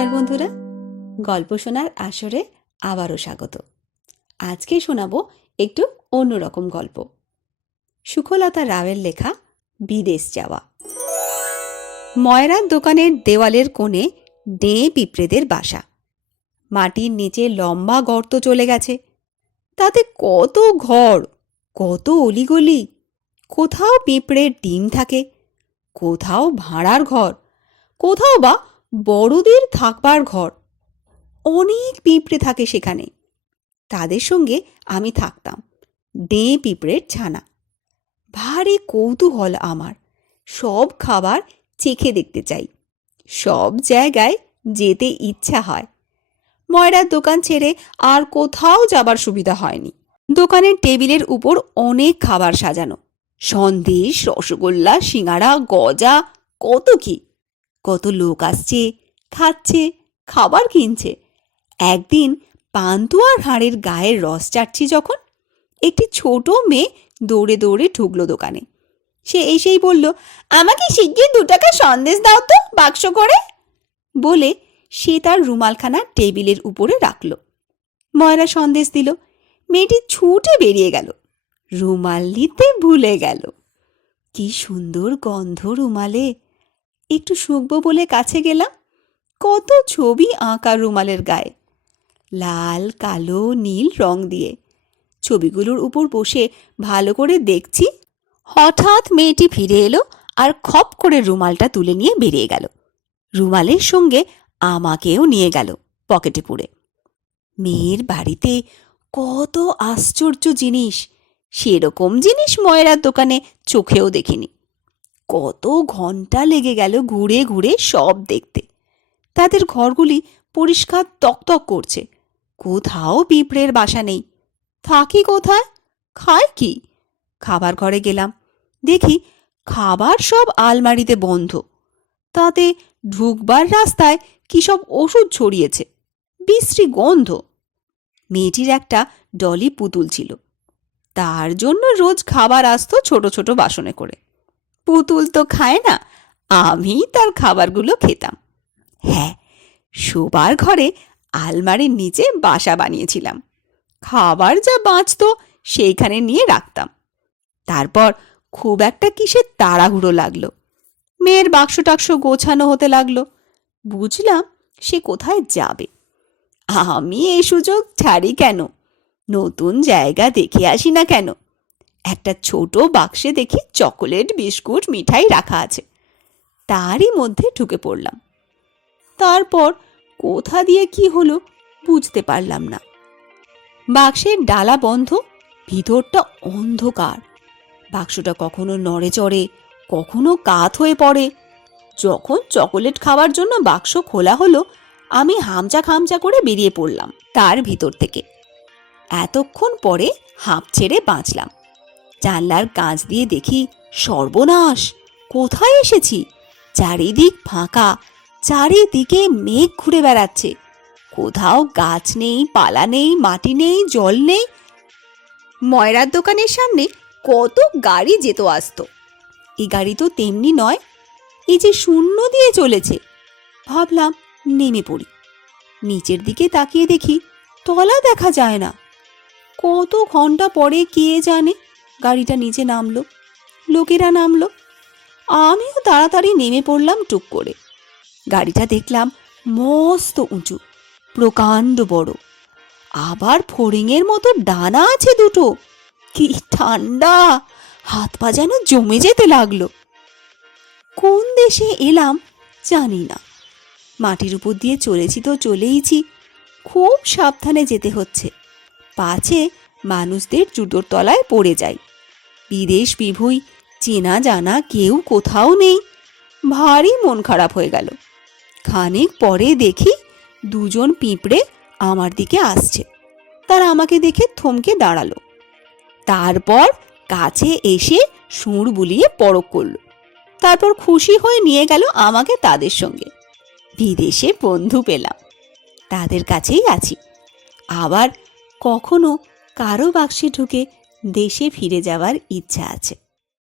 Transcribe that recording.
নমস্কার বন্ধুরা। গল্প শোনার আসরে আবারও স্বাগত। আজকে শোনাবো একটু অন্যরকম গল্প। সুখলতা রাওয়ের লেখা বিদেশ যাওয়া। ময়রার দোকানের দেওয়ালের কোণে ডে পিঁপড়েদের বাসা। মাটির নিচে লম্বা গর্ত চলে গেছে। তাতে কত ঘর, কত অলিগলি, কোথাও পিঁপড়ের ডিম থাকে, কোথাও ভাড়ার ঘর, কোথাও বা বড়দের থাকবার ঘর। অনেক পিঁপড়ে থাকে সেখানে। তাদের সঙ্গে আমি থাকতাম। ডে পিঁপড়ের ছানা। ভারী কৌতূহল আমার। সব খাবার চেখে দেখতে চাই। সব জায়গায় যেতে ইচ্ছা হয়। ময়রার দোকান ছেড়ে আর কোথাও যাবার সুবিধা হয়নি। দোকানের টেবিলের উপর অনেক খাবার সাজানো। সন্দেশ, রসগোল্লা, সিঙাড়া, গজা, কত কি? কত লোক আসছে, খাচ্ছে, খাবার কিনছে। একদিন পান্তুয়ার হাড়ের গায়ের রস চাটছি যখন, একটি ছোট মেয়ে দৌড়ে দৌড়ে ঢুকলো দোকানে। সে এসেই বলল, আমাকে শিগগির দু টাকা সন্দেশ দাও তো বাক্স করে। বলে সে তার রুমালখানা টেবিলের উপরে রাখল। ময়রা সন্দেশ দিল। মেয়েটি ছুটে বেরিয়ে গেল। রুমাল নিতে ভুলে গেল। কি সুন্দর গন্ধ রুমালে। একটু শুকবো বলে কাছে গেলাম। কত ছবি আঁকা রুমালের গায়ে। লাল, কালো, নীল রং দিয়ে। ছবিগুলোর উপর বসে ভালো করে দেখছি। হঠাৎ মেয়েটি ফিরে এলো আর খপ করে রুমালটা তুলে নিয়ে বেরিয়ে গেল। রুমালের সঙ্গে আমাকেও নিয়ে গেল পকেটে পুড়ে মেয়ের বাড়িতে কত আশ্চর্য জিনিস। সেরকম জিনিস ময়রার দোকানে চোখেও দেখিনি। কত ঘণ্টা লেগে গেল ঘুরে ঘুরে সব দেখতে। তাদের ঘরগুলি পরিষ্কার তকতক করছে। কোথাও পিঁপড়ের বাসা নেই। থাকি কোথায়? খায় কি? খাবার ঘরে গেলাম। দেখি খাবার সব আলমারিতে বন্ধ। তাতে ঢুকবার রাস্তায় কি সব ওষুধ ছড়িয়েছে? বিশ্রী গন্ধ। মেয়েটির একটা ডলি পুতুল ছিল। তার জন্য রোজ খাবার আসতো ছোট ছোট বাসনে করে। পুতুল তো খায় না, আমি তার খাবারগুলো খেতাম। হ্যাঁ শোবার ঘরে আলমারির নিচে বাসা বানিয়েছিলাম। খাবার যা বাঁচতো সেইখানে নিয়ে রাখতাম। তারপর খুব একটা কিসের তাড়াহুড়ো লাগল। মেয়ের বাক্স টাক্স গোছানো হতে লাগল। বুঝলাম সে কোথায় যাবে। আমি এই সুযোগ ছাড়ি কেন? নতুন জায়গা দেখে আসি না কেন? একটা ছোট বাক্সে দেখি চকোলেট, বিস্কুট, মিঠাই রাখা আছে। তারই মধ্যে ঢুকে পড়লাম। তারপর কোথা দিয়ে কি হলো বুঝতে পারলাম না। বাক্সের ডালা বন্ধ, ভিতরটা অন্ধকার। বাক্সটা কখনো নড়ে চড়ে, কখনো কাত হয়ে পড়ে। যখন চকোলেট খাওয়ার জন্য বাক্স খোলা হলো, আমি হামচা খামচা করে বেরিয়ে পড়লাম তার ভিতর থেকে। এতক্ষণ পরে হাঁপ ছেড়ে বাঁচলাম। জানলার কাঁচ দিয়ে দেখি সর্বনাশ। কোথায় এসেছি? চারিদিক ফাঁকা, চারিদিকে মেঘ ঘুরে বেড়াচ্ছে। কোথাও গাছ নেই, পালা নেই, মাটি নেই, জল নেই। ময়রার দোকানের সামনে কত গাড়ি যেত আসতো। এই গাড়ি তো তেমনি নয়, এই যে শূন্য দিয়ে চলেছে। ভাবলাম নেমে পড়ি। নিচের দিকে তাকিয়ে দেখি তলা দেখা যায় না। কত ঘণ্টা পরে কে জানে গাড়িটা নিচে নামলো। লোকেরা নামলো। আমিও তাড়াতাড়ি নেমে পড়লাম টুক করে। গাড়িটা দেখলাম মস্ত উঁচু, প্রকাণ্ড বড়। আবার ফড়িংয়ের মতো ডানা আছে দুটো। কি ঠান্ডা! হাত পা যেন জমে যেতে লাগল। কোন দেশে এলাম জানি না। মাটির উপর দিয়ে চলেছি তো চলেইছি। খুব সাবধানে যেতে হচ্ছে। পাছে মানুষদের জুতোর তলায় পড়ে যায় বিদেশ বিভুই, চেনা জানা কেউ কোথাও নেই। ভারী মন খারাপ হয়ে গেল। খানিক পরে দেখি দুজন পিঁপড়ে আমার দিকে আসছে। তারা আমাকে দেখে থমকে দাঁড়াল। তারপর কাছে এসে সুর বুলিয়ে পরক করল। তারপর খুশি হয়ে নিয়ে গেল আমাকে তাদের সঙ্গে। বিদেশে বন্ধু পেলাম। তাদের কাছেই আছি। আবার কখনো কারও বাক্সে ঢুকে দেশে ফিরে যাওয়ার ইচ্ছা আছে।